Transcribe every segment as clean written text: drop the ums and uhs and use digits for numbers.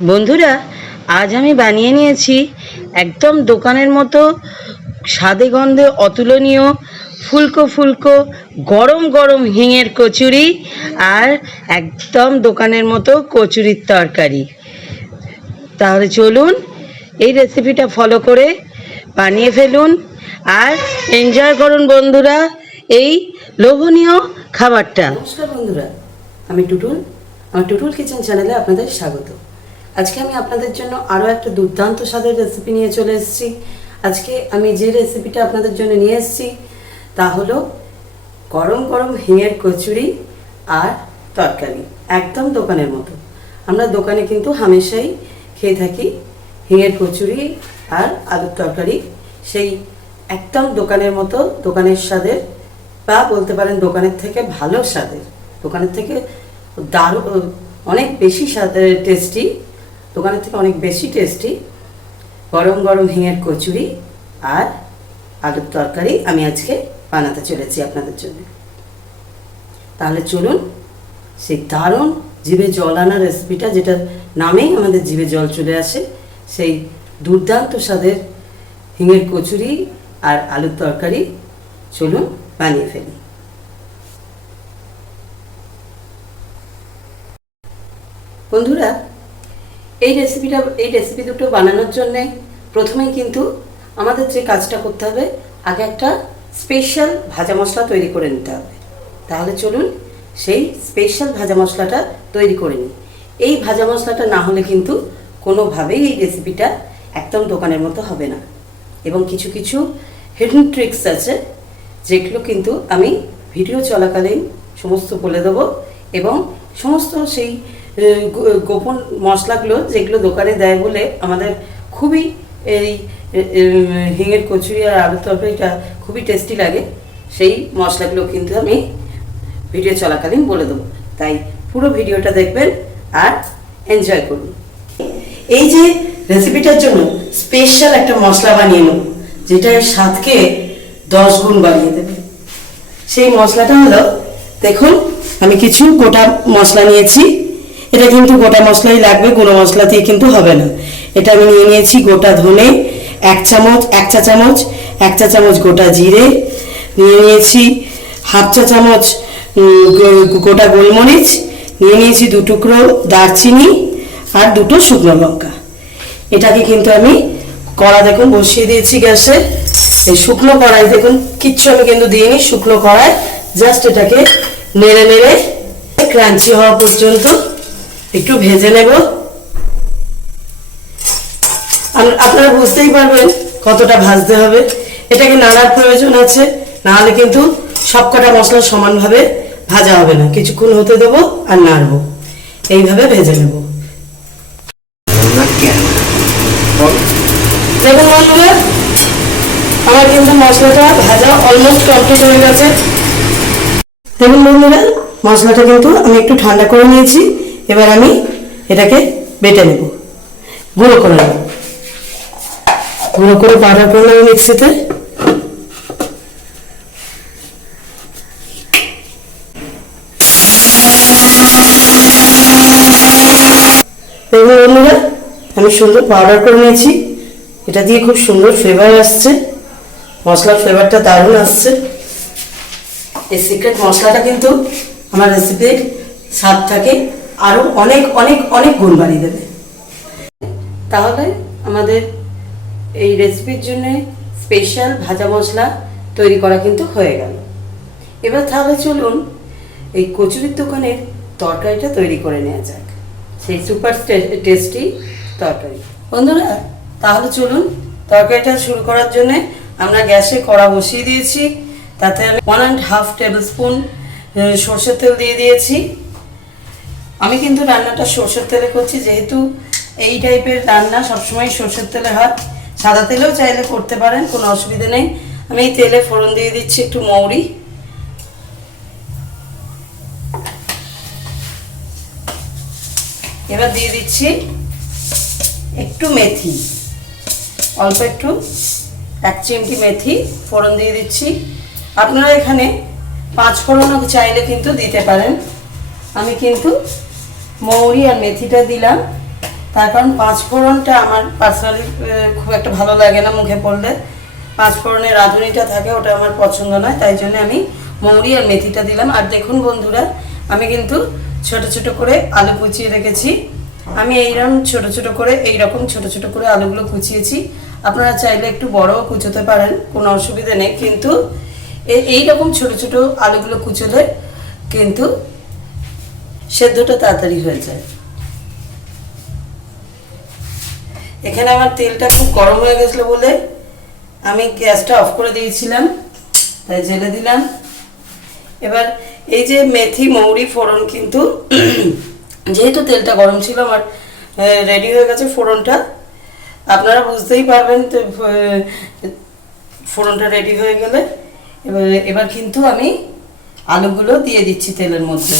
বন্ধুরা, আজ আমি বানিয়ে নিয়েছি একদম দোকানের মতো স্বাদে গন্ধে অতুলনীয় ফুলকো ফুলকো গরম গরম হিঙের কচুরি আর একদম দোকানের মতো কচুরির তরকারি। তাহলে চলুন এই রেসিপিটা ফলো করে বানিয়ে ফেলুন আর এনজয় করুন বন্ধুরা এই লোভনীয় খাবারটা। নমস্কার বন্ধুরা, আমি টুটুল। আমার টুটুল কিচেন চ্যানেলে আপনাদের স্বাগত। আজকে আমি আপনাদের জন্য আরও একটা দুর্দান্ত স্বাদের রেসিপি নিয়ে চলে এসেছি। আজকে আমি যে রেসিপিটা আপনাদের জন্য নিয়ে এসেছি তা হলো গরম গরম হিঙের কচুরি আর তরকারি, একদম দোকানের মতো। আমরা দোকানে কিন্তু হামেশাই খেয়ে থাকি হিঙের কচুরি আর আলুর তরকারি, সেই একদম দোকানের মতো, দোকানের স্বাদের, বা বলতে পারেন দোকানের থেকে ভালো স্বাদের, দোকানের থেকে দারুণ অনেক বেশি স্বাদের, টেস্টি, দোকানের থেকে অনেক বেশি টেস্টি গরম গরম হিঙের কচুরি আর আলুর তরকারি আমি আজকে বানাতে চলেছি আপনাদের জন্য। তাহলে চলুন সেই দারুণ জিভে জল আনা রেসিপিটা, যেটার নামেই আমাদের জিভে জল চলে আসে, সেই দুর্দান্ত স্বাদের হিঙের কচুরি আর আলুর তরকারি চলুন বানিয়ে ফেলি। বন্ধুরা, এই রেসিপি দুটো বানানোর জন্যে প্রথমেই কিন্তু আমাদের যে কাজটা করতে হবে, আগে একটা স্পেশাল ভাজা মশলা তৈরি করে নিতে হবে। তাহলে চলুন সেই স্পেশাল ভাজা মশলাটা তৈরি করে নিই। এই ভাজা মশলাটা না হলে কিন্তু কোনোভাবেই এই রেসিপিটা একদম দোকানের মতো হবে না, এবং কিছু কিছু হিডেন ট্রিক্স আছে যেগুলো কিন্তু আমি ভিডিও চলাকালীন সমস্ত বলে দেবো, এবং সমস্ত সেই গোপন মশলাগুলো যেগুলো দোকানে দেয় বলে আমাদের খুবই এই হিঙের কচুরি আর আলুর তরকারিটা খুবই টেস্টি লাগে, সেই মশলাগুলো কিন্তু আমি ভিডিও চলাকালীন বলে দেবো। তাই পুরো ভিডিওটা দেখবেন আর এনজয় করুন। এই যে রেসিপিটার জন্য স্পেশাল একটা মশলা বানিয়ে নেব, যেটা স্বাদকে 10 গুণ বাড়িয়ে দেবে। সেই মশলাটা হলো, দেখুন আমি কিছু গোটা মশলা নিয়েছি। এটা কিন্তু গোটা মশলাই লাগবে, গুঁড়ো মশলা দিয়ে কিন্তু হবে না। এটা আমি নিয়ে নিয়েছি গোটা ধনে 1 চা চামচ গোটা জিরে নিয়ে নিয়েছি, হাফ চা চামচ গোটা গোলমরিচ নিয়ে নিয়েছি, 2 টুকরো দারচিনি আর 2টো শুকনো লঙ্কা। এটাকে কিন্তু আমি কড়া দেখুন বসিয়ে দিয়েছি গ্যাসে। এই শুকনো কড়াই দেখুন কিচ্ছু আমি কিন্তু দিইনি, শুকনো কড়াই জাস্ট এটাকে নেড়ে নেড়ে ক্রাঞ্চি হওয়া পর্যন্ত একটু ভেজে নেব। আপনারা বুঝতেই পারবেন কতটা ভাজতে হবে। এটাকে নাড়ার প্রয়োজন আছে, নাহলে কিন্তু সবকটা মশলা সমানভাবে ভাজা হবে না। কিছুক্ষণ হতে দেবো আর নাড়বো, এইভাবে ভেজে নেব। দেখুন বন্ধুরা, আমার কিন্তু মশলাটা ভাজা অলমোস্ট কমপ্লিট হয়ে গেছে। দেখুন বন্ধুরা, মশলাটা কিন্তু আমি একটু ঠান্ডা করে নিয়েছি। এবার আমি এটাকে বেটে নেব, গুঁড়ো করে নেব, গুঁড়ো করে পাউডার করে নেব মিক্সিতে। দেখুন বন্ধুরা, আমি সুন্দর পাউডার করে নিয়েছি। এটা দিয়ে খুব সুন্দর ফ্লেভার আসছে, মশলার ফ্লেভারটা দারুণ আসছে। এই সিক্রেট মশলাটা কিন্তু আমার রেসিপির স্বাদটাকে আরও অনেক অনেক অনেক গুণ বাড়িয়ে দেবে। তাহলে আমাদের এই রেসিপির জন্য স্পেশাল ভাজা মশলা তৈরি করা কিন্তু হয়ে গেল। এবার তাহলে চলুন এই কচুরির দোকানের তরকারিটা তৈরি করে নেওয়া যাক, সেই সুপার টেস্টি তরকারি। বন্ধুরা, তাহলে চলুন তরকারিটা শুরু করার জন্য আমরা গ্যাসে কড়া বসিয়ে দিয়েছি। তাতে আমি 1.5 টেবিল স্পুন সর্ষের তেল দিয়ে দিয়েছি। আমি কিন্তু রান্নাটা সর্ষের তেলে করছি, যেহেতু এই টাইপের রান্না সবসময় সর্ষের তেলে হয়। সাদা তেলেও চাইলে করতে পারেন, কোনো অসুবিধা নেই। আমি এই তেলে ফোড়ন দিয়ে দিচ্ছি একটু মৌরি, এবার দিয়ে দিচ্ছি একটু মেথি, অল্প একটু 1 চিমটি মেথি ফোড়ন দিয়ে দিচ্ছি। আপনারা এখানে 5 ফোড়নও চাইলে কিন্তু দিতে পারেন। আমি কিন্তু মৌরি আর মেথিটা দিলাম, তার কারণ পাঁচ ফোড়নটা আমার পার্সোনালি খুব একটা ভালো লাগে না মুখে পড়লে। পাঁচ ফোড়নের রাঁধুনিটা থাকে, ওটা আমার পছন্দ নয়, তাই জন্য আমি মৌরি আর মেথিটা দিলাম। আর দেখুন বন্ধুরা, আমি কিন্তু ছোট ছোট করে আলু কুচিয়ে রেখেছি। আমি এইরকম ছোট ছোট করে আলুগুলো কুচিয়েছি। আপনারা চাইলে একটু বড়ও কুচোতে পারেন, কোনো অসুবিধা নেই, কিন্তু এইরকম ছোট ছোট আলুগুলো কুচোলে কিন্তু সেদ্ধটা তাড়াতাড়ি হয়ে যায়। এখানে আমার তেলটা খুব গরম হয়ে গেছিলো বলে আমি গ্যাসটা অফ করে দিয়েছিলাম, তাই জেলে দিলাম। এবার এই যে মেথি মৌরি ফোড়ন কিন্তু যেহেতু তেলটা গরম ছিল আমার রেডি হয়ে গেছে ফোড়নটা। আপনারা বুঝতেই পারবেন তো ফোড়নটা রেডি হয়ে গেলে। এবার কিন্তু আমি আলুগুলো দিয়ে দিচ্ছি তেলের মধ্যে।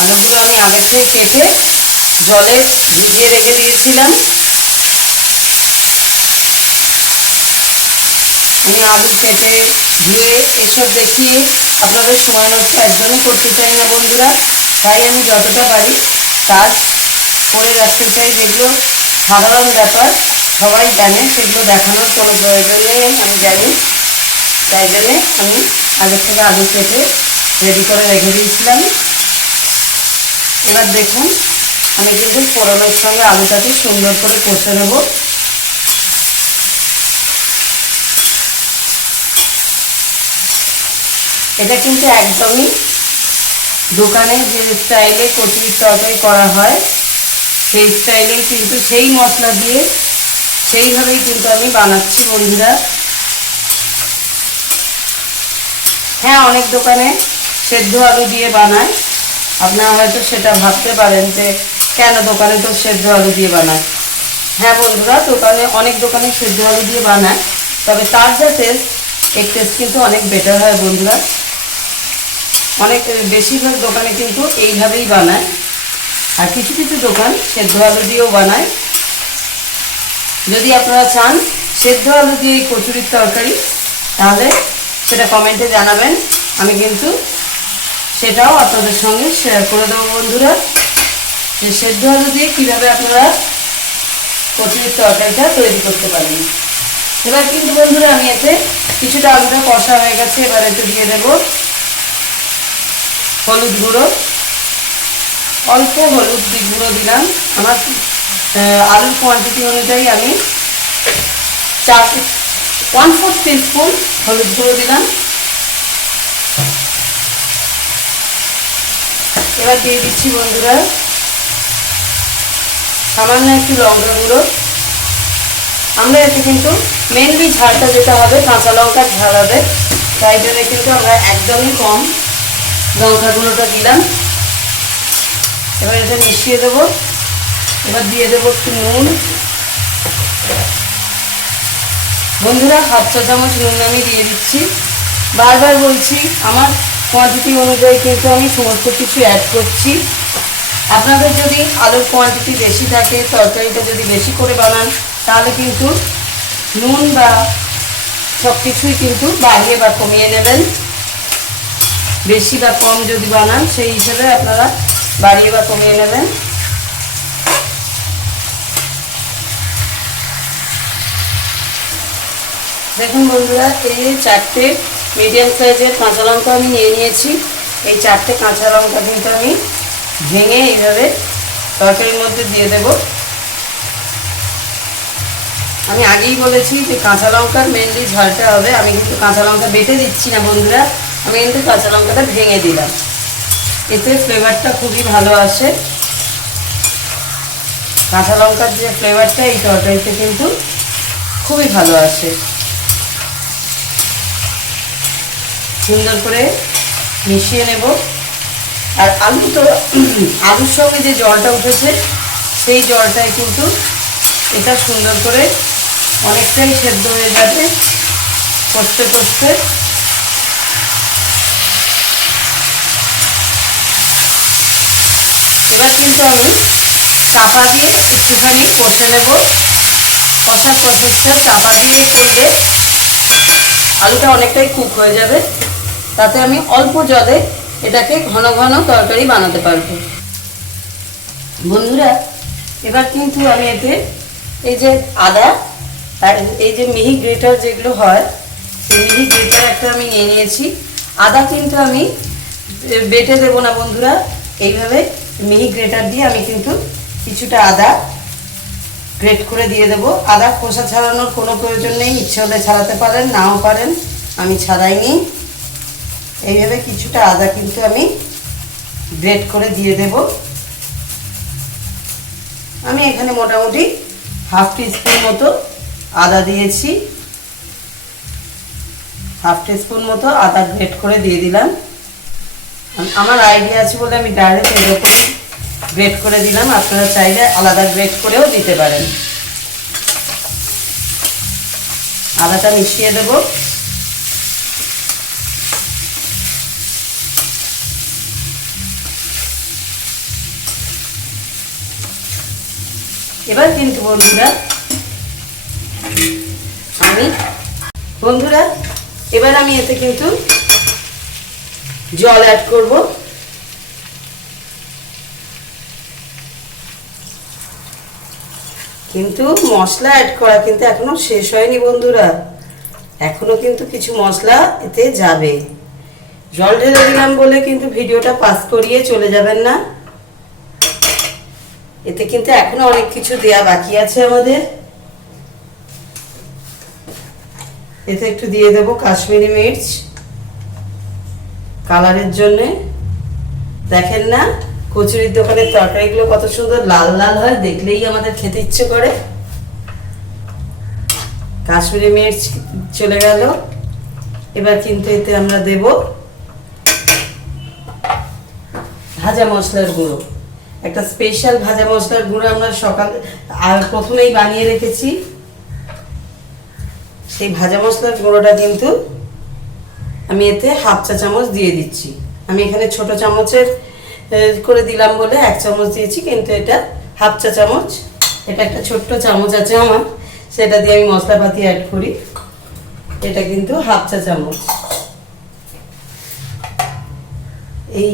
আলুগুলো আমি আগে থেকে কেটে জলে ভিজিয়ে রেখে দিয়েছিলাম। আমি আলু কেটে ধুয়ে এসব দেখিয়ে আপনাদের সময় নষ্ট একদমই করতে চাই না বন্ধুরা, তাই আমি যতটা পারি কাজ করে রাখতে চাই। যেগুলো সাধারণ ব্যাপার সবাই জানে, সেগুলো দেখানোর কোনো প্রয়োজন নেই, আমি জানি। তাই জন্যে আমি আগের থেকে আলু কেটে রেডি করে রেখে দিয়েছিলাম। এবার দেখুন আমি কিন্তু ফোড়নের সঙ্গে আলুটাকে সুন্দর করে কষে নেব। এটা কিন্তু একদমই দোকানে যে স্টাইলে কচুরির তরকারি করা হয় সেই স্টাইলেই কিন্তু, সেই মশলা দিয়ে সেইভাবেই কিন্তু আমি বানাচ্ছি বন্ধুরা। হ্যাঁ, অনেক দোকানে সেদ্ধ আলু দিয়ে বানায়, আপনারা হয়তো সেটা ভাবতে পারেন যে কেন দোকানে তো সেদ্ধ আলু দিয়ে বানায়। হ্যাঁ বন্ধুরা, অনেক দোকানে সেদ্ধ আলু দিয়ে বানায়, তবে তার যা টেস্ট, এই টেস্ট কিন্তু অনেক বেটার হয় বন্ধুরা। বেশিরভাগ দোকানে কিন্তু এইভাবেই বানায়, আর কিছু কিছু দোকান সেদ্ধ আলু দিয়েও বানায়। যদি আপনারা চান সেদ্ধ আলু দিয়ে এই কচুরির তরকারি, তাহলে সেটা কমেন্টে জানাবেন, আমি কিন্তু সেটাও আপনাদের সঙ্গে শেয়ার করে দেবো বন্ধুরা, যে সেদ্ধ আলু দিয়ে কীভাবে আপনারা কচুরির তরকারিটা তৈরি করতে পারেন। এবার কিন্তু বন্ধুরা আমি এতে কিছুটা আলুটা কষা হয়ে গেছে, এবার এতে দিয়ে দেবো হলুদ গুঁড়ো। অল্প হলুদ গুঁড়ো দিলাম, আমার আলুর কোয়ান্টিটি অনুযায়ী আমি 1/4 টিস্পুন হলুদ গুঁড়ো দিলাম। এবার দিয়ে দিচ্ছি বন্ধুরা সামান্য একটু লঙ্কা গুঁড়ো। আমরা এতে কিন্তু মেনলি ঝালটা যেটা হবে কাঁচা লঙ্কার ঝাল হবে, তাই জন্য কিন্তু আমরা একদমই কম লঙ্কা গুঁড়োটা দিলাম। এবার এটা মিশিয়ে দেবো। এবার দিয়ে দেবো একটু নুন বন্ধুরা, 1/2 চা চামচ নুন আমি দিয়ে দিচ্ছি। বারবার বলছি, আমার কোয়ান্টিটি অনুযায়ী কিন্তু আমি সমস্ত কিছু অ্যাড করছি। আপনাদের যদি আলুর কোয়ান্টিটি বেশি থাকে, তরকারিটা যদি বেশি করে বানান, তাহলে কিন্তু নুন বা সব কিছুই কিন্তু বাড়িয়ে বা কমিয়ে নেবেন। বেশি বা কম যদি বানান, সেই হিসেবে আপনারা বাড়িয়ে বা কমিয়ে নেবেন। দেখুন বন্ধুরা, এই 4টে মিডিয়াম সাইজের কাঁচা লঙ্কা আমি নিয়ে নিয়েছি। এই 4টে কাঁচা লঙ্কা কিন্তু আমি ভেঙে এইভাবে তরকারির মধ্যে দিয়ে দেব। আমি আগেই বলেছি যে কাঁচা লঙ্কার মেনলি ঝালটা হবে। আমি কিন্তু কাঁচা লঙ্কা বেটে দিচ্ছি না বন্ধুরা, আমি কিন্তু কাঁচা লঙ্কাটা ভেঙে দিলাম, এতে ফ্লেভারটা খুবই ভালো আসে। কাঁচা লঙ্কার যে ফ্লেভারটা এই তরকারিতে কিন্তু খুবই ভালো আসে। সুন্দর করে মিশিয়ে নেব। আর আলুর সঙ্গে যে জলটা উঠেছে, সেই জলটায় কিন্তু এটা সুন্দর করে অনেকটাই সেদ্ধ হয়ে যাবে কষতে কষতে। এবার কিন্তু আমি চাপা দিয়ে একটুখানি কষে নেব। কষার প্রসেসটা চাপা দিয়ে করলে আলুটা অনেকটাই কুক হয়ে যাবে, তাতে আমি অল্প জলে এটাকে ঘন ঘন তরকারি বানাতে পারবো। বন্ধুরা, এবার কিন্তু আমি এতে এই যে আদা আর এই যে মিহি গ্রেটার যেগুলো হয়, সেই মিহি গ্রেটার একটা আমি নিয়ে নিয়েছি। আদা কিন্তু আমি বেটে দেবো না বন্ধুরা, এইভাবে মিহি গ্রেটার দিয়ে আমি কিন্তু কিছুটা আদা গ্রেট করে দিয়ে দেবো। আদা খোসা ছাড়ানোর কোনো প্রয়োজন নেই, ইচ্ছে হলে ছাড়াতে পারেন, নাও পারেন, আমি ছাড়াইনি। এইভাবে কিছুটা আদা কিন্তু আমি গ্রেট করে দিয়ে দেব। আমি এখানে মোটামুটি হাফ টিস্পুন মতো আদা দিয়েছি, হাফ টিস্পুন মতো আদা গ্রেট করে দিয়ে দিলাম। আমার আইডিয়া আছে বলে আমি ডাইরেক্ট এরকম গ্রেট করে দিলাম, আপনারা চাইলে আলাদা গ্রেট করেও দিতে পারেন। আদাটা মিশিয়ে দেব। এবার কিন্তু বন্ধুরা এবার আমি এতে কিন্তু জল অ্যাড করব। কিন্তু মশলা অ্যাড করা কিন্তু এখনো শেষ হয়নি বন্ধুরা, এখনো কিন্তু কিছু মশলা এতে যাবে। জল ঢেলে দিলাম বলে কিন্তু ভিডিওটা পাস করিয়ে চলে যাবেন না, এতে কিন্তু এখনো অনেক কিছু দেয়া বাকি আছে আমাদের। এতে একটু দিয়ে দেব কাশ্মীরি মির্চ কালারের জন্যে। দেখেন না কচুরির দোকানের তরকারিগুলো কত সুন্দর লাল লাল হয়, দেখলেই আমাদের খেতে ইচ্ছে করে। কাশ্মীরি মির্চ চলে গেল। এবার কিন্তু এতে আমরা দেব ভাজা মশলার গুঁড়ো, একটা স্পেশাল ভাজা মশলার গুঁড়ো আমরা প্রথমেই বানিয়ে রেখেছি। সেই ভাজা মশলার গুঁড়োটা কিন্তু আমি এতে হাফ চা চামচ দিয়ে দিচ্ছি। আমি এখানে ছোট চামচের করে দিলাম বলে 1 চামচ দিয়েছি, কিন্তু এটা হাফ চা চামচ। এটা একটা ছোট্ট চামচ আছে আমার, সেটা দিয়ে আমি মশলাপাতি অ্যাড করি। এটা কিন্তু হাফ চা চামচ। এই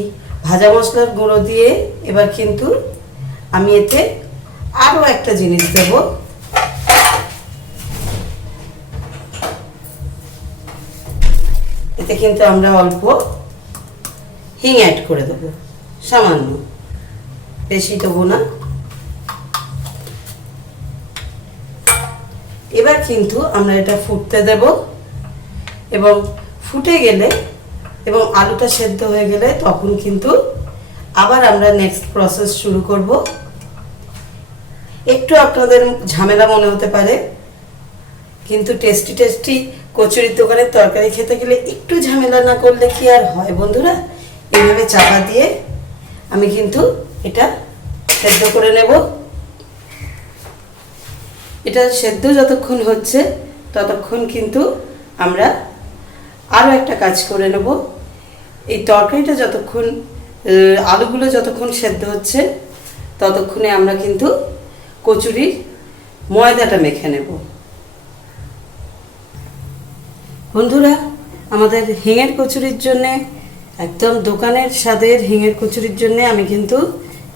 ভাজা মশলার গুঁড়ো দিয়ে এবার কিন্তু আমি এতে আরও একটা জিনিস দেব। এতে কিন্তু আমরা অল্প হিং অ্যাড করে দেবো, সামান্য, বেশি দেবো না। এবার কিন্তু আমরা এটা ফুটতে দেব, এবং ফুটে গেলে এবং আলুটা সেদ্ধ হয়ে গেলে তখন কিন্তু আবার আমরা নেক্সট প্রসেস শুরু করব। একটু আপনাদের ঝামেলা মনে হতে পারে, কিন্তু টেস্টি টেস্টি কচুরির দোকানের তরকারি খেতে গেলে একটু ঝামেলা না করলে কি আর হয় বন্ধুরা। এইভাবে চাপা দিয়ে আমি কিন্তু এটা সেদ্ধ করে নেব। এটা সেদ্ধ যতক্ষণ হচ্ছে ততক্ষণ কিন্তু আমরা আরও একটা কাজ করে নেব। এই তরকারিটা যতক্ষণ আলুগুলো যতক্ষণ সেদ্ধ হচ্ছে ততক্ষণে আমরা কিন্তু কচুরির ময়দাটা মেখে নেব। বন্ধুরা, আমাদের হিঙের কচুরির জন্যে, একদম দোকানের স্বাদের হিঙের কচুরির জন্যে আমি কিন্তু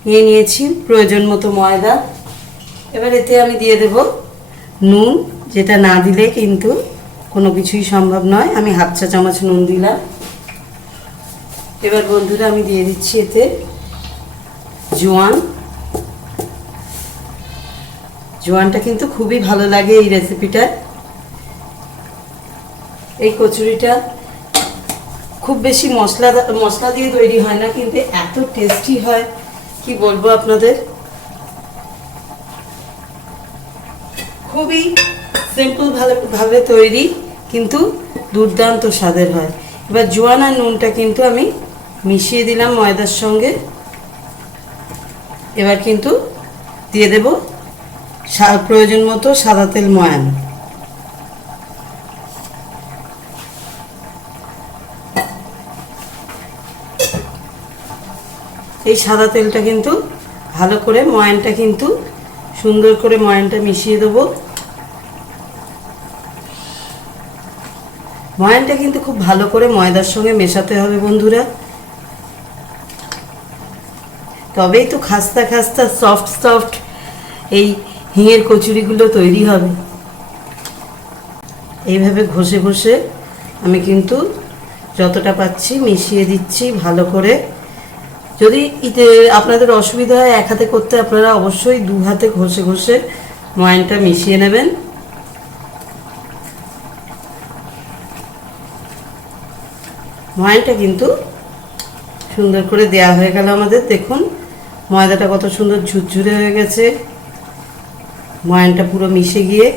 নিয়ে নিয়েছি প্রয়োজন মতো ময়দা। এবার এতে আমি দিয়ে দেব নুন, যেটা না দিলে কিন্তু কোনো কিছুই সম্ভব নয়। আমি হাফ চা চামচ নুন দিলাম। এবার বন্ধুরা আমি দিয়ে দিচ্ছি এতে জোয়ান। জোয়ানটা কিন্তু খুবই ভালো লাগে এই রেসিপিটা। এই কচুরিটা খুব বেশি মশলা দিয়ে তৈরি হয় না, কিন্তু এত টেস্টি হয় কি বলবো আপনাদের। খুবই সিম্পল ভাবে তৈরি, কিন্তু দুর্দান্ত স্বাদের হয়। এবার জোয়ান আর নুনটা কিন্তু আমি মিশিয়ে দিলাম ময়দার সঙ্গে। এবার কিন্তু দিয়ে দেব প্রয়োজন মতো সাদা তেল ময়ান। এই সাদা তেলটা কিন্তু ভালো করে ময়ানটা কিন্তু সুন্দর করে ময়ানটা মিশিয়ে দেব। ময়ানটা কিন্তু খুব ভালো করে ময়দার সঙ্গে মেশাতে হবে বন্ধুরা, তবেই তো খাস্তা খাস্তা সফট সফট এই হিঙের কচুরিগুলো তৈরি হবে। এইভাবে ঘষে ঘষে আমি কিন্তু যতটা পাচ্ছি মিশিয়ে দিচ্ছি ভালো করে। যদি আপনাদের অসুবিধা হয় এক হাতে করতে, আপনারা অবশ্যই দু হাতে ঘষে ঘষে ময়ানটা মিশিয়ে নেবেন। ময়ানটা কিন্তু সুন্দর করে দেয়া হয়ে গেল আমাদের। দেখুন ময়দাটা কত সুন্দর ঝুরঝুরে হয়ে গেছে, ময়ানটা পুরো মিশে গিয়ে।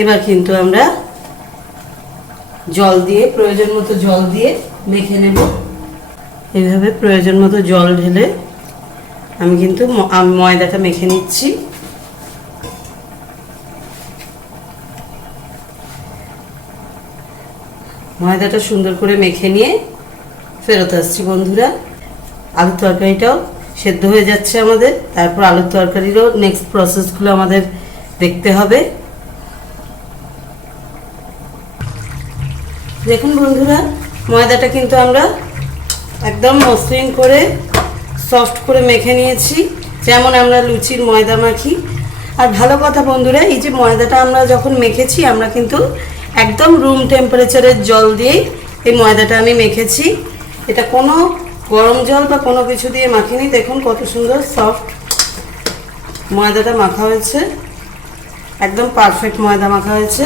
এবার কিন্তু আমরা জল দিয়ে, প্রয়োজন মতো জল দিয়ে মেখে নেব। এইভাবে প্রয়োজন মতো জল ঢেলে আমি কিন্তু ময়দাটা মেখে নিচ্ছি। ময়দাটা সুন্দর করে মেখে নিয়ে ফেরত আসছি বন্ধুরা। আলুর তরকারিটাও সেদ্ধ হয়ে যাচ্ছে আমাদের, তারপর আলুর তরকারিরও নেক্সট প্রসেসগুলো আমাদের দেখতে হবে। দেখুন বন্ধুরা, ময়দাটা কিন্তু আমরা একদম মসৃণ করে সফট করে মেখে নিয়েছি, যেমন আমরা লুচির ময়দা মাখি। আর ভালো কথা বন্ধুরা, এই যে ময়দাটা আমরা যখন মেখেছি, আমরা কিন্তু একদম রুম টেম্পারেচারের জল দিয়েই এই ময়দাটা আমি মেখেছি। এটা কোনো গরম জল বা কোনো কিছু দিয়ে মাখিনি। দেখুন কত সুন্দর সফট ময়দাটা মাখা হয়েছে, একদম পারফেক্ট ময়দা মাখা হয়েছে।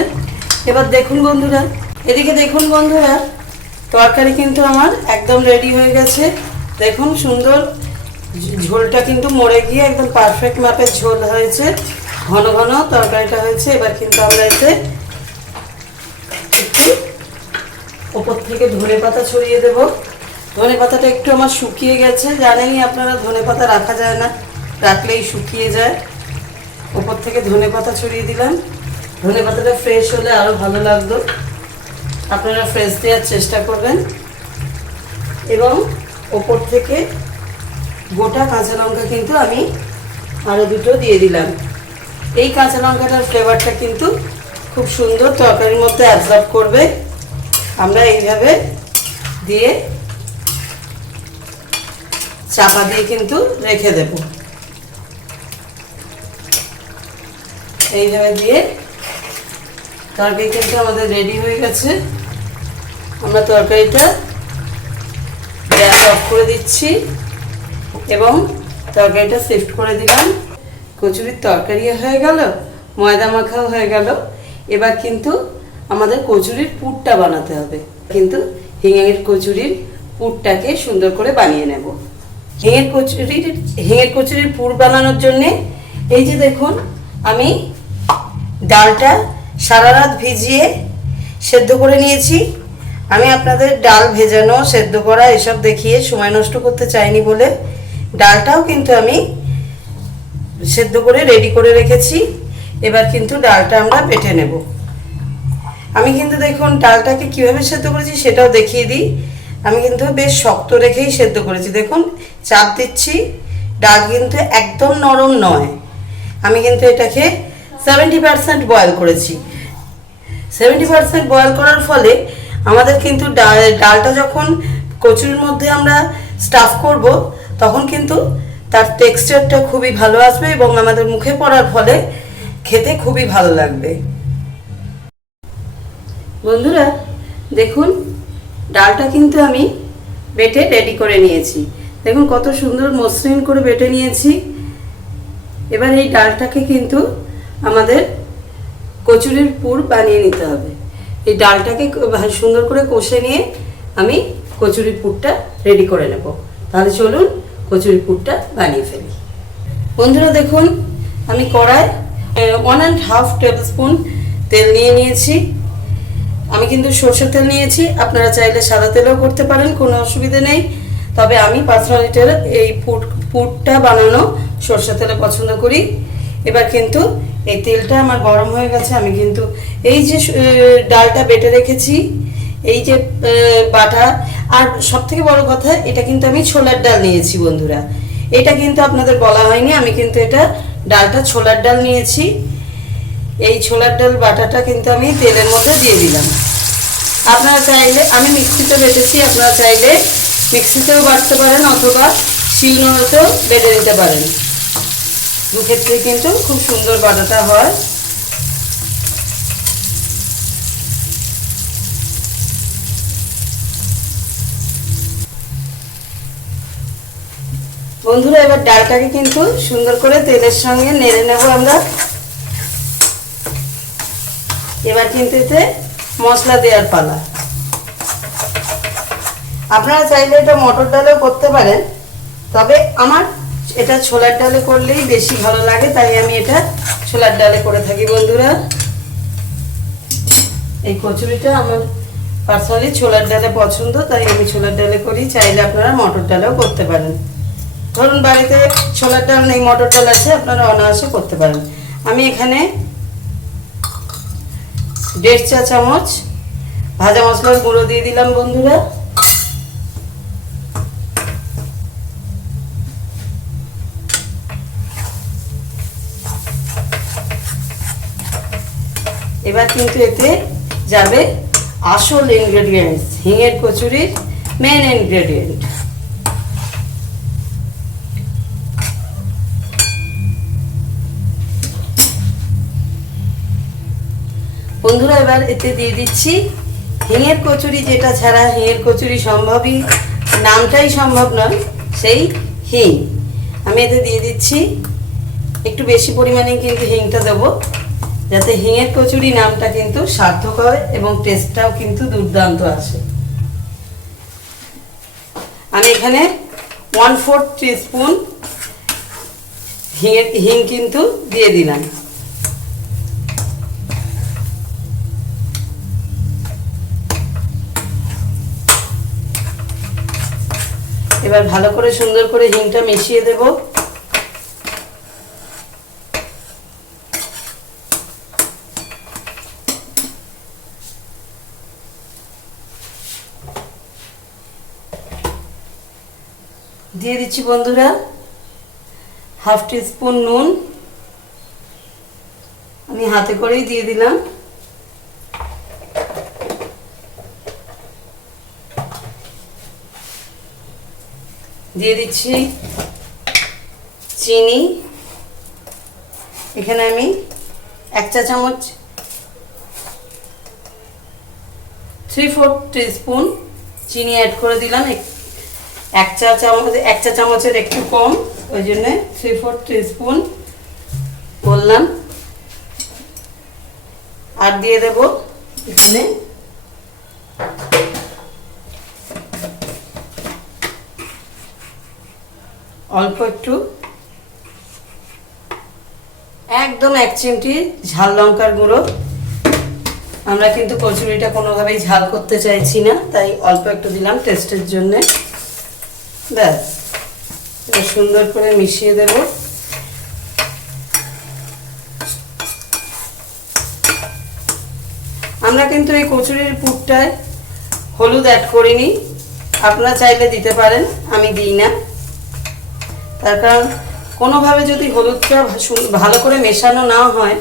এবার দেখুন বন্ধুরা, এদিকে দেখুন বন্ধুরা, তরকারি কিন্তু আমার একদম রেডি হয়ে গেছে। দেখুন সুন্দর ঝোলটা কিন্তু মরে গিয়ে একদম পারফেক্ট মাপের ঝোল হয়েছে, ঘন ঘন তরকারিটা হয়েছে। এবার কিন্তু আমরা এতে একটু ওপর থেকে ধনে পাতা ছড়িয়ে দেব। ধনে পাতাটা একটু আমার শুকিয়ে গেছে, জানেনই আপনারা ধনে পাতা রাখা যায় না, রাখলেই শুকিয়ে যায়। ওপর থেকে ধনে পাতা ছড়িয়ে দিলাম। ধনে পাতাটা ফ্রেশ হলে আরও ভালো লাগতো, আপনারা ফ্রেশ দেওয়ার চেষ্টা করবেন। এবং ওপর থেকে গোটা কাঁচা লঙ্কা কিন্তু আমি আরও দুটো দিয়ে দিলাম। এই কাঁচা লঙ্কাটার ফ্লেভারটা কিন্তু খুব সুন্দর তরকারির মধ্যে অ্যাবজর্ব করবে। আমরা এইভাবে দিয়ে চাপা দিয়ে কিন্তু রেখে দেব। এইভাবে দিয়ে তরকারি কিন্তু আমাদের রেডি হয়ে গেছে। আমরা তরকারিটা গ্যাস অফ করে দিচ্ছি এবং তরকারিটা শিফট করে দিলাম। কচুরির তরকারি হয়ে গেল, ময়দা মাখাও হয়ে গেল। এবার কিন্তু আমাদের কচুরির পুরটা বানাতে হবে। কিন্তু হিঙের কচুরির পুরটাকে সুন্দর করে বানিয়ে নেব। হিঙের কচুরির পুর বানানোর জন্যে এই যে দেখুন, আমি ডালটা সারা রাত ভিজিয়ে সেদ্ধ করে নিয়েছি। আমি আপনাদের ডাল ভেজানো, সেদ্ধ করা এসব দেখিয়ে সময় নষ্ট করতে চাইনি বলে ডালটাও কিন্তু আমি সেদ্ধ করে রেডি করে রেখেছি। এবার কিন্তু ডালটা আমরা বেটে নেব। আমি কিন্তু দেখুন ডালটাকে কিভাবে সেদ্ধ করেছি সেটাও দেখিয়ে দিই। আমি কিন্তু বেশ শক্ত রেখেই সেদ্ধ করেছি। দেখুন চাপ দিচ্ছি, ডাল কিন্তু একদম নরম নয়। আমি কিন্তু এটাকে 70% বয়েল করেছি। 70% বয়েল করার ফলে আমাদের কিন্তু ডালটা যখন কচুরির মধ্যে আমরা স্টাফ করব, তখন কিন্তু তার টেক্সচারটা খুবই ভালো আসবে এবং আমাদের মুখে পড়ার ফলে খেতে খুবই ভালো লাগবে। বন্ধুরা দেখুন, ডালটা কিন্তু আমি বেটে রেডি করে নিয়েছি। দেখুন কত সুন্দর মসৃণ করে বেটে নিয়েছি। এবার এই ডালটাকে কিন্তু আমাদের কচুরির পুর বানিয়ে নিতে হবে। এই ডালটাকে সুন্দর করে কষে নিয়ে আমি কচুরির পুরটা রেডি করে নেব। তাহলে চলুন কচুরির পুরটা বানিয়ে ফেলি। বন্ধুরা দেখুন, আমি কড়ায় 1.5 টেবিল স্পুন তেল নিয়ে নিয়েছি। আমি কিন্তু সরষের তেল নিয়েছি, আপনারা চাইলে সাদা তেলও করতে পারেন, কোনো অসুবিধা নেই। তবে আমি পার্সোনালিটি এই পুরটা বানানো সরষের তেলে পছন্দ করি। এবার কিন্তু এই তেলটা আমার গরম হয়ে গেছে। আমি কিন্তু এই যে ডালটা বেটে রেখেছি, এই যে বাটা, আর সব থেকে বড় কথা, এটা কিন্তু আমি ছোলার ডাল নিয়েছি বন্ধুরা। এটা কিন্তু আপনাদের বলা হয়নি, আমি কিন্তু এটা ডালটা ছোলার ডাল নিয়েছি। এই ছোলার ডাল বাটাটা কিন্তু আমি তেলের মধ্যে দিয়ে দিলাম। আপনারা চাইলে, আমি মিক্সিতে বেটেছি, আপনারা চাইলে মিক্সিতেও বাটতে পারেন অথবা শিলনোড়াতেও বেটে নিতে পারেন। দুক্ষেত্রে কিন্তু খুব সুন্দর বাটাটা হয়। বন্ধুরা, এবার ডালটাকে কিন্তু সুন্দর করে তেলের সঙ্গে নেড়ে নেব আমরা। এবার কিন্তু এতে মশলা দেওয়ার পালা। আপনারা চাইলে এটা মটর ডালেও করতে পারেন, তবে আমার এটা ছোলার ডালে করলেই বেশি ভালো লাগে, তাই আমি এটা ছোলার ডালে করে থাকি। বন্ধুরা, এই কচুরিটা আমার পার্সোনালি ছোলার ডালে পছন্দ, তাই আমি ছোলার ডালে করি। চাইলে আপনারা মটর ডালেও করতে পারেন। ধরুন বাড়িতে ছোলার ডাল নেই, মটর ডাল আছে, আপনারা অনায়াসে করতে পারেন। আমি এখানে 1.5 চা চামচ ভাজা মশলার গুঁড়ো দিয়ে দিলাম। বন্ধুরা, এবার কিন্তু এতে যাবে আসল ইনগ্রেডিয়েন্টস, হিঙের কচুরির মেন ইনগ্রেডিয়েন্ট। বন্ধুরা, এবার এতে দিয়ে দিচ্ছি হিঙের কচুরি, যেটা ছাড়া হিঙের কচুরি সম্ভবই, নামটাই সম্ভব নয়, সেই হিং। আমি এতে দিয়ে দিচ্ছি একটু বেশি পরিমাণে কিন্তু হিংটা দেবো, যাতে হিঙের কচুরি নামটা কিন্তু সার্থক হয় এবং টেস্টটাও কিন্তু দুর্দান্ত আসে। আমি এখানে 1/4 টিস্পুন হিং কিন্তু দিয়ে দিলাম। এবার ভালো করে সুন্দর করে হিংটা মিশিয়ে দেব। দিয়ে দিচ্ছি বন্ধুরা 1/2 টিস্পুন নুন, আমি হাতে করেই দিয়ে দিলাম। দিয়ে দিচ্ছি চিনি, এখানে আমি 1 চা চামচ 3/4 টিস্পুন চিনি অ্যাড করে দিলাম। 1 চা চামচের একটু কম, ওই জন্য 3/4 টিস্পুন বললাম। আর দিয়ে দেব এখানে অল্প একটু, একদম 1 চিমটি ঝাল লঙ্কার গুঁড়ো। আমরা কিন্তু কচুরিটা কোনোভাবেই ঝাল করতে চাইছি না, তাই অল্প একটু দিলাম টেস্টের জন্য। ব্যাস, এটা সুন্দর করে মিশিয়ে দেব। আমরা কিন্তু এই কচুরির পুরটায় হলুদ অ্যাড করিনি, আপনারা চাইলে দিতে পারেন, আমি দিই না। তার কারণ কোনোভাবে যদি হলুদটা ভালো করে মেশানো না হয়,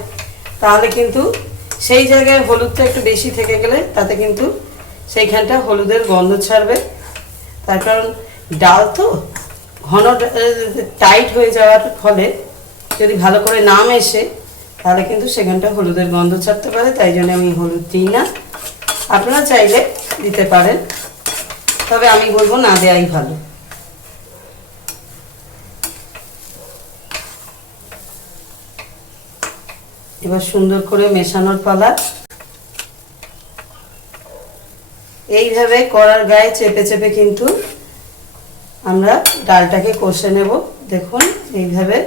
তাহলে কিন্তু সেই জায়গায় হলুদটা একটু বেশি থেকে গেলে তাতে কিন্তু সেইখানটা হলুদের গন্ধ ছাড়বে। তার কারণ ডাল তো ঘন টাইট হয়ে যাওয়ার ফলে যদি ভালো করে না মেশে, তাহলে কিন্তু সেখানটা হলুদের গন্ধ ছাড়তে পারে, তাই জন্য আমি হলুদ দিই না। আপনারা চাইলে দিতে পারেন, তবে আমি বলবো না দেওয়াই ভালো। এবার সুন্দর করে মেশানোর পালা। এইভাবে কড়ার গায়ে চেপে চেপে কিন্তু আমরা ডালটাকে কষে নেব। দেখুন, এইভাবে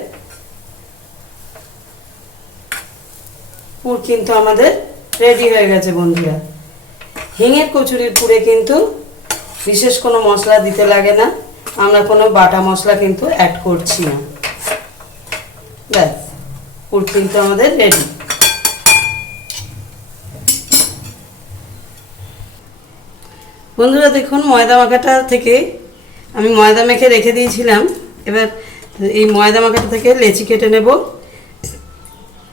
পুর কিন্তু আমাদের রেডি হয়ে গেছে। বন্ধুরা, হিঙের কচুরির পুরে কিন্তু বিশেষ কোনো মশলা দিতে লাগে না, আমরা কোনো বাটা মশলা কিন্তু অ্যাড করছি না। ব্যাস, পুর কিন্তু আমাদের রেডি। বন্ধুরা দেখুন, ময়দা মাখাটা থেকে আমি ময়দা মেখে রেখে দিয়েছিলাম। এবার এই ময়দা মাখাটা থেকে লেচি কেটে নেব।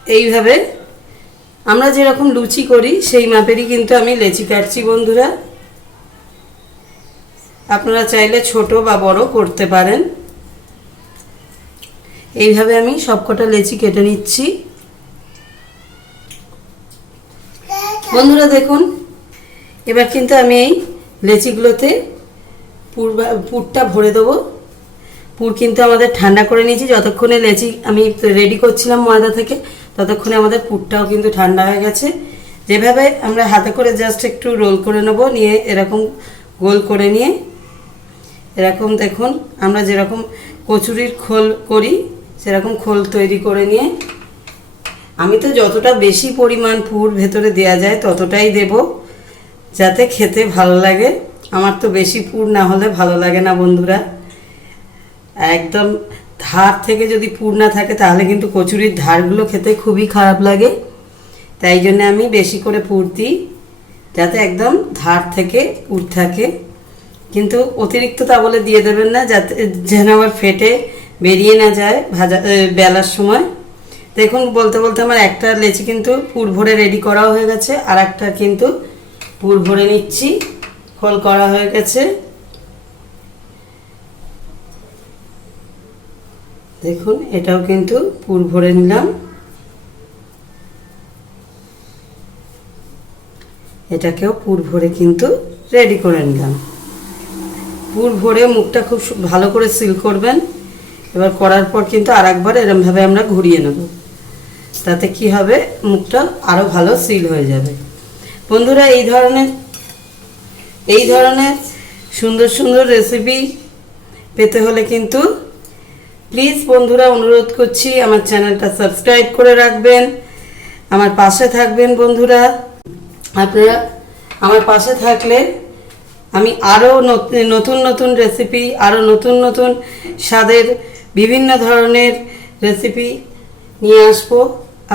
এইভাবে আমরা যেরকম লুচি করি সেই মাপেরই কিন্তু আমি লেচি কাটছি বন্ধুরা। আপনারা চাইলে ছোট বা বড় করতে পারেন। এইভাবে আমি সবকটা লেচি কেটে নিচ্ছি। বন্ধুরা দেখুন, এবার কিন্তু আমি এই লেচিগুলোতে পুরটা ভরে দেবো। পুর কিন্তু আমাদের ঠান্ডা করে নিয়েছি। যতক্ষণে লেচি আমি রেডি করছিলাম ময়দা থেকে, ততক্ষণে আমাদের পুরটাও কিন্তু ঠান্ডা হয়ে গেছে। যেভাবে আমরা হাতে করে জাস্ট একটু রোল করে নেব, নিয়ে এরকম গোল করে নিয়ে এরকম দেখুন আমরা যেরকম কচুরির খোল করি সেরকম খোল তৈরি করে নিয়ে, আমি তো যতটা বেশি পরিমাণ পুর ভেতরে দেওয়া যায় ততটাই দেব, যাতে খেতে ভালো লাগে। আমার তো বেশি পুর না হলে ভালো লাগে না বন্ধুরা। একদম ধার থেকে যদি পুর না থাকে তাহলে কিন্তু কচুরির ধারগুলো খেতে খুবই খারাপ লাগে। তাই জন্য আমি বেশি করে পুর দিই, যাতে একদম ধার থেকে পুর থাকে। কিন্তু অতিরিক্ত তা বলে দিয়ে দেবেন না, যাতে যেন আবার ফেটে বেরিয়ে না যায় বেলার সময়। দেখুন বলতে বলতে আমার একটা লেচি কিন্তু পুর ভরে রেডি করাও হয়ে গেছে, আর একটা কিন্তু পুর ভরে নিচ্ছি, খোল করা হয়ে গেছে। দেখুন এটাও কিন্তু পুর ভরে নিলাম। এটাকেও পুর ভরে কিন্তু রেডি করে নিলাম। পুর ভরে মুখটা খুব ভালো করে সিল করবেন। এবার করার পর কিন্তু আরেকবার এরমভাবে আমরা ঘুরিয়ে নেব, তাতে কি হবে মুখটা আরও ভালো সিল হয়ে যাবে। বন্ধুরা এই ধরনের সুন্দর সুন্দর রেসিপি পেতে হলে কিন্তু প্লিজ বন্ধুরা অনুরোধ করছি আমার চ্যানেলটা সাবস্ক্রাইব করে রাখবেন, আমার পাশে থাকবেন বন্ধুরা। আপনারা আমার পাশে থাকলে আমি আরও নতুন নতুন রেসিপি, আরও নতুন নতুন স্বাদের বিভিন্ন ধরনের রেসিপি নিয়ে আসবো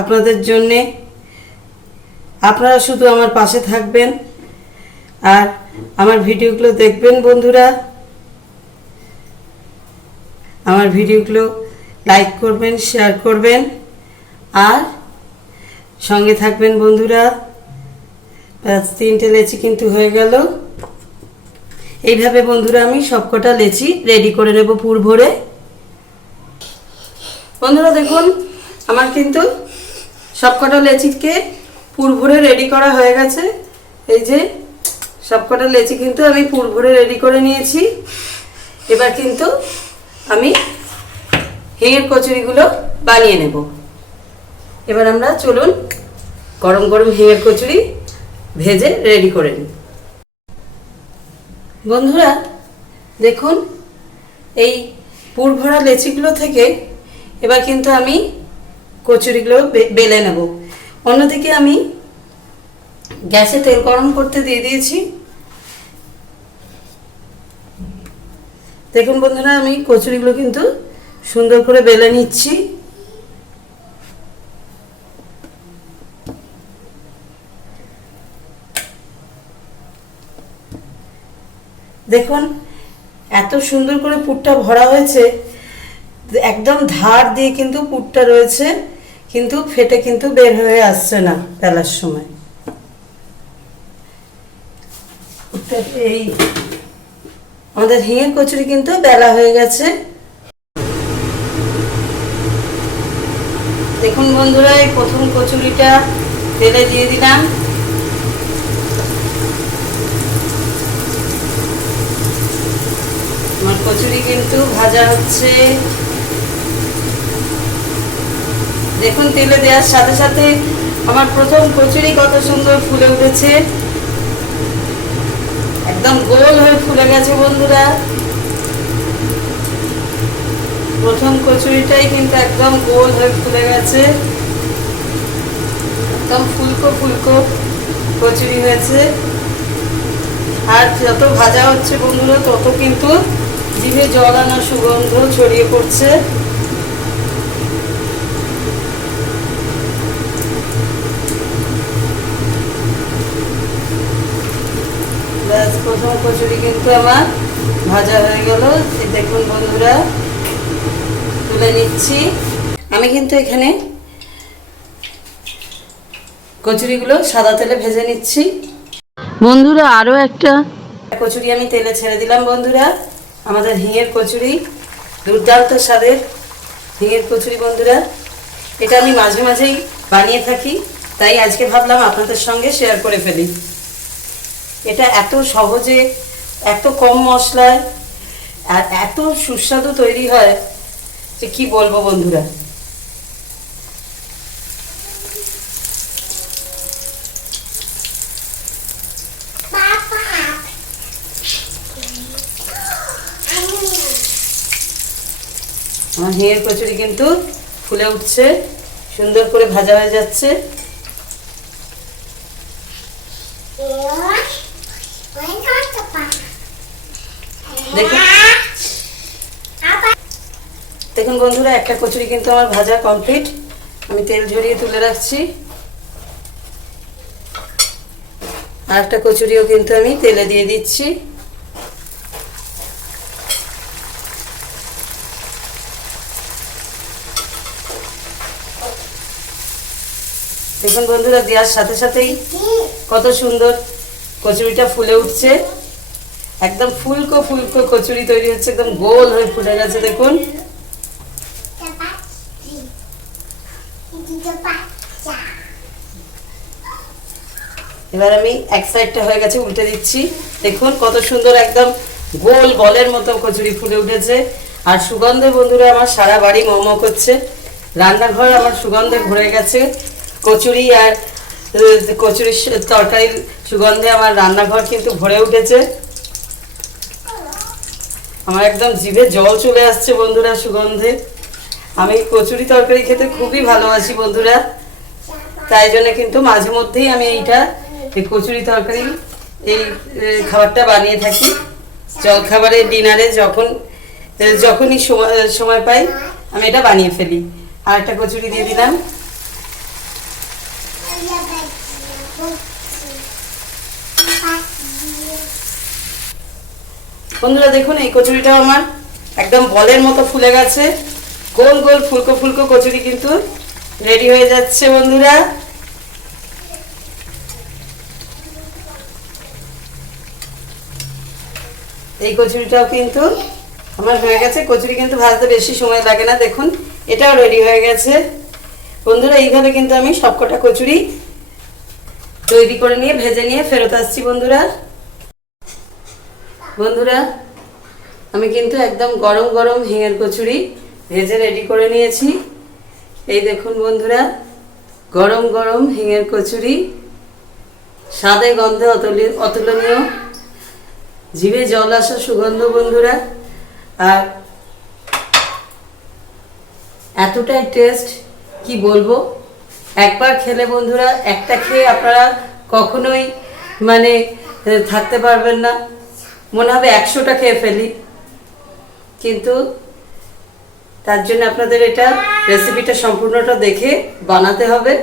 আপনাদের জন্যে। আপনারা শুধু আমার পাশে থাকবেন আর আমার ভিডিওগুলো দেখবেন বন্ধুরা। আমার ভিডিওগুলো লাইক করবেন, শেয়ার করবেন আর সঙ্গে থাকবেন বন্ধুরা। ব্যাস 3টে লেচি কিন্তু হয়ে গেল। এইভাবে বন্ধুরা আমি সবকটা লেচি রেডি করে নেব পুর ভরে। বন্ধুরা দেখুন আমার কিন্তু সবকটা লেচিকে পুর ভরে রেডি করা হয়ে গেছে। এই যে সবকটা লেচি কিন্তু আমি পুর ভরে রেডি করে নিয়েছি। এবার কিন্তু আমি হিঙের কচুরিগুলো বানিয়ে নেব। এবার আমরা চলুন গরম গরম হিঙের কচুরি ভেজে রেডি করে নিই। বন্ধুরা দেখুন এই পুর ভরা লেচিগুলো থেকে এবার কিন্তু আমি কচুরিগুলো বেলে নেব। অন্যদিকে আমি গ্যাসে তেল গরম করতে দিয়ে দিয়েছি। দেখুন বন্ধুরা আমি কচুরিগুলো কিন্তু সুন্দর করে বেলে নিচ্ছি। দেখুন এত সুন্দর করে পুরটা ভরা হয়েছে, একদম ধার দিয়ে কিন্তু পুরটা রয়েছে, কিন্তু ফেটে কিন্তু বের হয়ে আসছে না বেলার সময়। এই আমাদের হিঙের কচুরি কিন্তু বেলা হয়ে গেছে। দেখুন বন্ধুরা এই প্রথম কচুরিটা তেলে দিয়ে দিলাম। আমার কচুরি কিন্তু ভাজা হচ্ছে। দেখুন তেলে দেওয়ার সাথে সাথে আমার প্রথম কচুরি কত সুন্দর ফুলে উঠেছে, একদম গোল হয়ে ফুলে গেছে বন্ধুরা। প্রথম কচুরিটাই কিন্তু একদম গোল হয়ে ফুলে গেছে, একদম ফুলকো ফুলকো কচুরি হয়েছে। আর যত ভাজা হচ্ছে বন্ধুরা তত কিন্তু জিভে জল আনার সুগন্ধ ছড়িয়ে পড়ছে। ব্যাস প্রথম কচুরি কিন্তু আমার ভাজা হয়ে গেল। দেখুন বন্ধুরা তুলে নিচ্ছি। আমি কিন্তু এখানে কচুরিগুলো সাদা তেলে ভেজে নিচ্ছি। বন্ধুরা আরও একটা কচুরি আমি তেলে ছেড়ে দিলাম। বন্ধুরা আমাদের হিঙের কচুরি, দুর্দান্ত স্বাদের হিঙের কচুরি। বন্ধুরা এটা আমি মাঝে মাঝেই বানিয়ে থাকি, তাই আজকে ভাবলাম আপনাদের সঙ্গে শেয়ার করে ফেলি। এটা এত সহজে, এত কম মশলায় আর এত সুস্বাদু তৈরি হয় যে কি বলবো বন্ধুরা। আমার হিঙের কচুরি কিন্তু ফুলে উঠছে, সুন্দর করে ভাজা হয়ে যাচ্ছে। দেখুন বন্ধুরা, একটা কচুরি কিন্তু আমার ভাজা কমপ্লিট। আমি তেল ঝরিয়ে তুলে রাখছি। আর একটা কচুরিও কিন্তু আমি তেলে দিয়ে দিচ্ছি। দেখুন বন্ধুরা, দেওয়ার সাথে সাথেই কত সুন্দর কচুরিটা ফুলে উঠছে। একদম ফুলকো ফুলকো কচুরি তৈরি হচ্ছে, একদম গোল হয়ে ফুলে গেছে। দেখুন এবার আমি এক সাইডটা হয়ে গেছে, উল্টে দিচ্ছি। দেখুন কত সুন্দর একদম গোল বলের মতো কচুরি ফুলে উঠেছে। আর সুগন্ধে বন্ধুরা আমার সারা বাড়ি মম করছে। রান্নাঘর আমার সুগন্ধে ভরে গেছে। কচুরি আর কচুরির তরকারির সুগন্ধে আমার রান্নাঘর কিন্তু ভরে উঠেছে। আমার একদম জিভে জল চলে আসছে বন্ধুরা সুগন্ধে। আমি কচুরি তরকারি খেতে খুবই ভালোবাসি বন্ধুরা, তাই জন্য কিন্তু মাঝে মধ্যেই আমি এই কচুরি তরকারি এই খাবারটা বানিয়ে থাকি। জলখাবারে, ডিনারে যখনই সময় পাই আমি এটা বানিয়ে ফেলি। আর একটা কচুরি দিয়ে দিলাম। বন্ধুরা দেখুন, এই কচুরিটাও আমার একদম বলের মতো ফুলে গেছে। গোল গোল ফুলকো ফুলকো কচুরি কিন্তু রেডি হয়ে যাচ্ছে বন্ধুরা। এই কচুরিটাও কিন্তু আমার হয়ে গেছে। কচুরি কিন্তু ভাজতে বেশি সময় লাগে না। দেখুন এটাও রেডি হয়ে গেছে বন্ধুরা। এইভাবে কিন্তু আমি সবকটা কচুরি তৈরি করে নিয়ে ভেজে নিয়ে ফেরত আসছি বন্ধুরা। বন্ধুরা আমি কিন্তু একদম গরম গরম হিঙের কচুরি ভেজে রেডি করে নিয়েছি। এই দেখুন বন্ধুরা, গরম গরম হিঙের কচুরি, স্বাদে গন্ধে অতুলনীয়, জিভে জল আসা সুগন্ধ বন্ধুরা। আর এতটাই টেস্ট কি বলবো। একবার খেলে বন্ধুরা, একটা খেয়ে আপনারা কখনোই থাকতে পারবেন না। মনে হবে 100টা খেয়ে ফেলি। কিন্তু তার জন্য আপনাদের এটা রেসিপিটা সম্পূর্ণটা দেখে বানাতে হবে।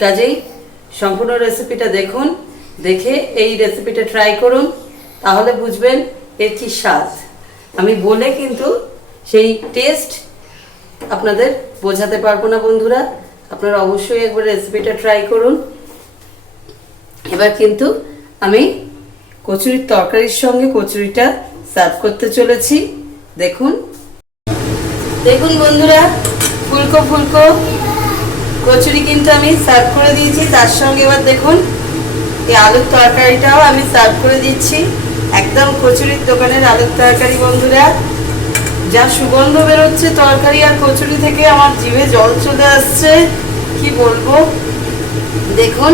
কাজেই সম্পূর্ণ রেসিপিটা দেখুন, দেখে এই রেসিপিটা ট্রাই করুন, তাহলে বুঝবেন এর কি স্বাদ। আমি বলে কিন্তু সেই টেস্ট আপনাদের বোঝাতে পারবো না বন্ধুরা। আপনারা অবশ্যই একবার রেসিপিটা ট্রাই করুন। এবার কিন্তু আমি কচুরির তরকারির সঙ্গে কচুরিটা সার্ভ করতে চলেছি। দেখুন দেখুন বন্ধুরা, ফুলকো ফুলকো কচুরি কিন্তু আমি সার্ভ করে দিয়েছি। তার সঙ্গে এবার দেখুন এই আলুর তরকারিটাও আমি সার্ভ করে দিচ্ছি। একদম কচুরির দোকানের আলুর তরকারি বন্ধুরা। যা সুগন্ধ বেরোচ্ছে তরকারি আর কচুরি থেকে, আমার জিভে জল চলে আসছে, কি বলবো। দেখুন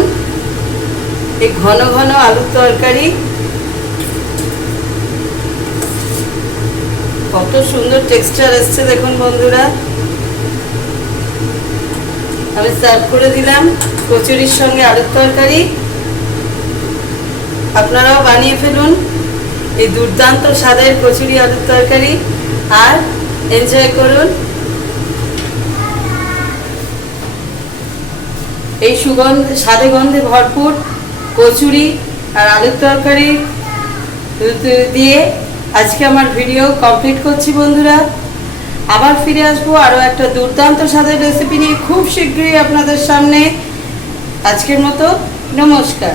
এই ঘন ঘন আলুর তরকারি, কত সুন্দর টেক্সচার এসছে দেখুন বন্ধুরা। আমি সার্ভ করে দিলাম কচুরির সঙ্গে আলুর তরকারি। আপনারাও বানিয়ে ফেলুন এই দুর্দান্ত স্বাদের কচুরি আলুর তরকারি আর এনজয় করুন। এই স্বাদে গন্ধে ভরপুর কচুরি আর আলুর তরকারি দিয়ে আজকে আমার ভিডিও কমপ্লিট করছি বন্ধুরা। আবার ফিরে আসবো আরও একটা দুর্দান্ত স্বাদের রেসিপি নিয়ে খুব শীঘ্রই আপনাদের সামনে। আজকের মতো নমস্কার।